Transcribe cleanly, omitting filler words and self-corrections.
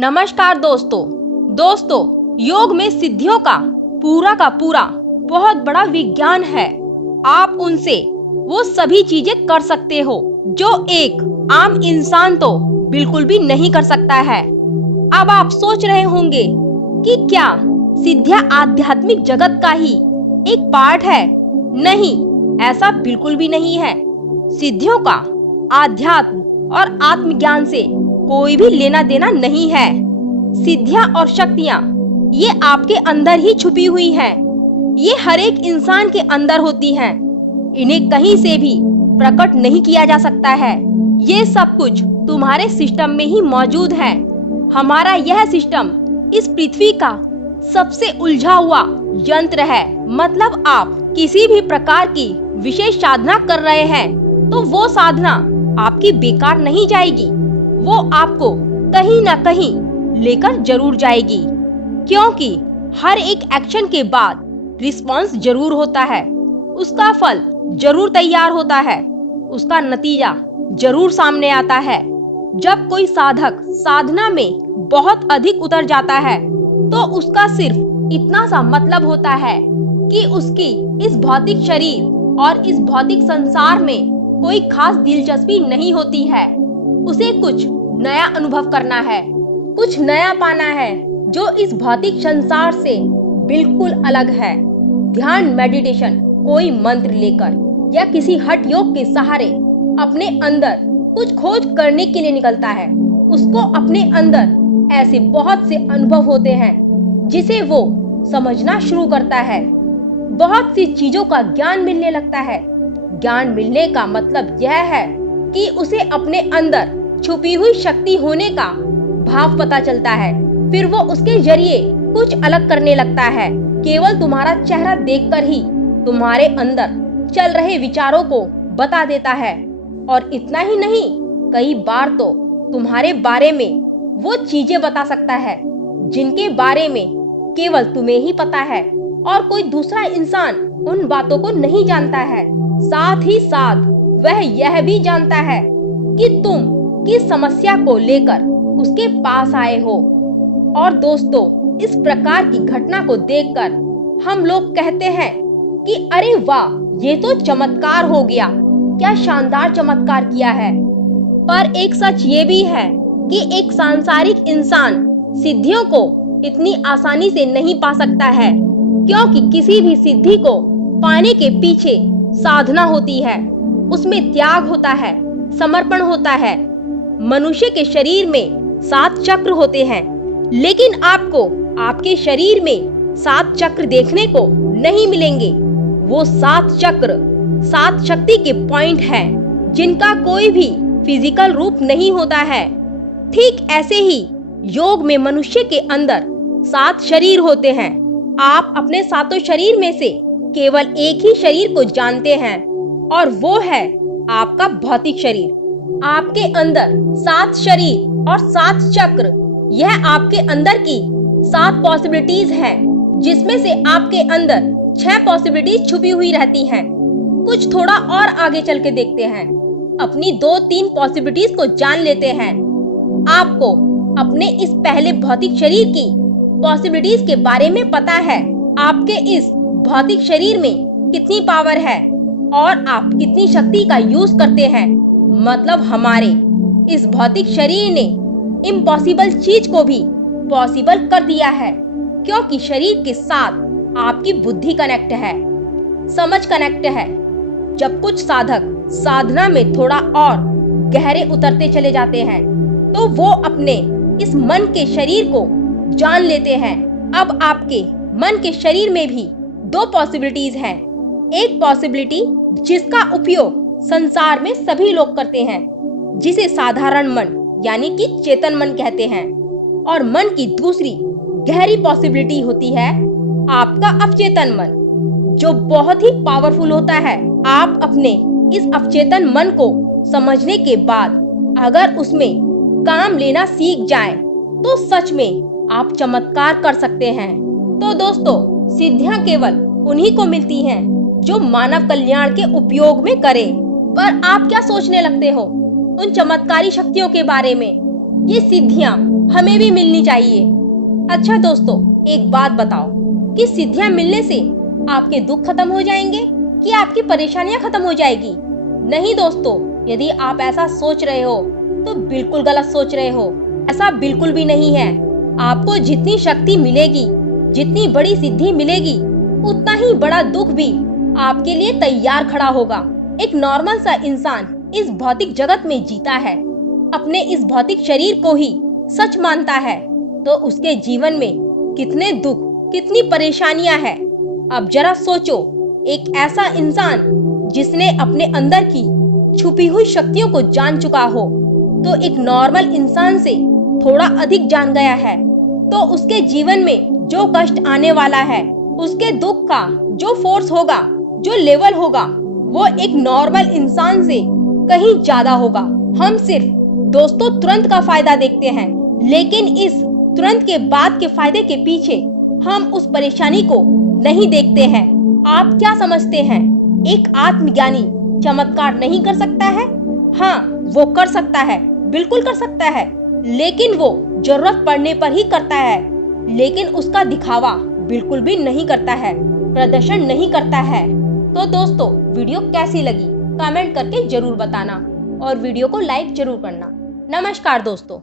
नमस्कार दोस्तों योग में सिद्धियों का पूरा बहुत बड़ा विज्ञान है। आप उनसे वो सभी चीजें कर सकते हो जो एक आम इंसान तो बिल्कुल भी नहीं कर सकता है। अब आप सोच रहे होंगे कि क्या सिद्धियां आध्यात्मिक जगत का ही एक पार्ट है? नहीं, ऐसा बिल्कुल भी नहीं है। सिद्धियों का आध्यात्म और आत्मज्ञान से कोई भी लेना देना नहीं है। सिद्धियां और शक्तियां ये आपके अंदर ही छुपी हुई हैं। ये हर एक इंसान के अंदर होती हैं। इन्हें कहीं से भी प्रकट नहीं किया जा सकता है। ये सब कुछ तुम्हारे सिस्टम में ही मौजूद है। हमारा यह सिस्टम इस पृथ्वी का सबसे उलझा हुआ यंत्र है। मतलब आप किसी भी प्रकार की विशेष साधना कर रहे हैं तो वो साधना आपकी बेकार नहीं जाएगी। वो आपको कहीं ना कहीं लेकर जरूर जाएगी, क्योंकि हर एक एक्शन के बाद रिस्पॉन्स जरूर होता है, उसका फल जरूर तैयार होता है, उसका नतीजा जरूर सामने आता है। जब कोई साधक साधना में बहुत अधिक उतर जाता है तो उसका सिर्फ इतना सा मतलब होता है कि उसकी इस भौतिक शरीर और इस भौतिक संसार में कोई खास दिलचस्पी नहीं होती है। उसे कुछ नया अनुभव करना है, कुछ नया पाना है जो इस भौतिक संसार से बिल्कुल अलग है। ध्यान, मेडिटेशन, कोई मंत्र लेकर या किसी हठ योग के सहारे अपने अंदर कुछ खोज करने के लिए निकलता है। उसको अपने अंदर ऐसे बहुत से अनुभव होते हैं जिसे वो समझना शुरू करता है। बहुत सी चीजों का ज्ञान मिलने लगता है। ज्ञान मिलने का मतलब यह है कि उसे अपने अंदर छुपी हुई शक्ति होने का भाव पता चलता है। फिर वो उसके जरिए कुछ अलग करने लगता है। केवल तुम्हारा चेहरा देखकर ही तुम्हारे अंदर चल रहे विचारों को बता देता है। और इतना ही नहीं, कई बार तो तुम्हारे बारे में वो चीजें बता सकता है जिनके बारे में केवल तुम्हें ही पता है और कोई दूसरा इंसान उन बातों को नहीं जानता है। साथ ही साथ वह यह भी जानता है कि तुम किस समस्या को लेकर उसके पास आए हो। और दोस्तों, इस प्रकार की घटना को देखकर हम लोग कहते हैं कि अरे वाह, ये तो चमत्कार हो गया, क्या शानदार चमत्कार किया है। पर एक सच ये भी है कि एक सांसारिक इंसान सिद्धियों को इतनी आसानी से नहीं पा सकता है, क्योंकि किसी भी सिद्धि को पाने के पीछे साधना होती है, उसमें त्याग होता है, समर्पण होता है। मनुष्य के शरीर में 7 चक्र होते हैं, लेकिन आपको आपके शरीर में 7 चक्र देखने को नहीं मिलेंगे। वो 7 चक्र 7 शक्ति के पॉइंट हैं जिनका कोई भी फिजिकल रूप नहीं होता है। ठीक ऐसे ही योग में मनुष्य के अंदर 7 शरीर होते हैं। आप अपने 7 शरीर में से केवल एक ही शरीर को जानते हैं और वो है आपका भौतिक शरीर। आपके अंदर 7 शरीर और 7 चक्र, यह आपके अंदर की 7 पॉसिबिलिटीज हैं, जिसमें से आपके अंदर 6 पॉसिबिलिटीज छुपी हुई रहती हैं। कुछ थोड़ा और आगे चल के देखते हैं, अपनी 2-3 पॉसिबिलिटीज को जान लेते हैं। आपको अपने इस पहले भौतिक शरीर की पॉसिबिलिटीज के बारे में पता है। आपके इस भौतिक शरीर में कितनी पावर है और आप कितनी शक्ति का यूज करते हैं। मतलब हमारे इस भौतिक शरीर ने इम्पॉसिबल चीज को भी पॉसिबल कर दिया है, क्योंकि शरीर के साथ आपकी बुद्धि कनेक्ट है, समझ कनेक्ट है। जब कुछ साधक साधना में थोड़ा और गहरे उतरते चले जाते हैं तो वो अपने इस मन के शरीर को जान लेते हैं। अब आपके मन के शरीर में भी 2 पॉसिबिलिटीज हैं। एक पॉसिबिलिटी जिसका उपयोग संसार में सभी लोग करते हैं, जिसे साधारण मन यानी कि चेतन मन कहते हैं। और मन की दूसरी गहरी पॉसिबिलिटी होती है आपका अवचेतन मन, जो बहुत ही पावरफुल होता है। आप अपने इस अवचेतन मन को समझने के बाद अगर उसमें काम लेना सीख जाएं, तो सच में आप चमत्कार कर सकते हैं। तो दोस्तों, सिद्धियां केवल उन्हीं को मिलती हैं जो मानव कल्याण के उपयोग में करें। पर आप क्या सोचने लगते हो उन चमत्कारी शक्तियों के बारे में? ये सिद्धियां हमें भी मिलनी चाहिए। अच्छा दोस्तों, एक बात बताओ कि सिद्धियां मिलने से आपके दुख खत्म हो जाएंगे कि आपकी परेशानियां खत्म हो जाएगी? नहीं दोस्तों, यदि आप ऐसा सोच रहे हो तो बिल्कुल गलत सोच रहे हो। ऐसा बिल्कुल भी नहीं है। आपको जितनी शक्ति मिलेगी, जितनी बड़ी सिद्धि मिलेगी, उतना ही बड़ा दुख भी आपके लिए तैयार खड़ा होगा। एक नॉर्मल सा इंसान इस भौतिक जगत में जीता है, अपने इस भौतिक शरीर को ही सच मानता है, तो उसके जीवन में कितने दुख, कितनी परेशानियां हैं। अब जरा सोचो, एक ऐसा इंसान जिसने अपने अंदर की छुपी हुई शक्तियों को जान चुका हो, तो एक नॉर्मल इंसान से थोड़ा अधिक जान गया है, तो उसके जीवन में जो कष्ट आने वाला है, उसके दुख का जो फोर्स होगा, जो लेवल होगा, वो एक नॉर्मल इंसान से कहीं ज्यादा होगा। हम सिर्फ दोस्तों तुरंत का फायदा देखते हैं, लेकिन इस तुरंत के बाद के फायदे के पीछे हम उस परेशानी को नहीं देखते हैं। आप क्या समझते हैं, एक आत्मज्ञानी चमत्कार नहीं कर सकता है? हाँ, वो कर सकता है, बिल्कुल कर सकता है, लेकिन वो जरूरत पड़ने पर ही करता है। लेकिन उसका दिखावा बिल्कुल भी नहीं करता है, प्रदर्शन नहीं करता है। तो दोस्तों, वीडियो कैसी लगी कमेंट करके जरूर बताना और वीडियो को लाइक जरूर करना। नमस्कार दोस्तों।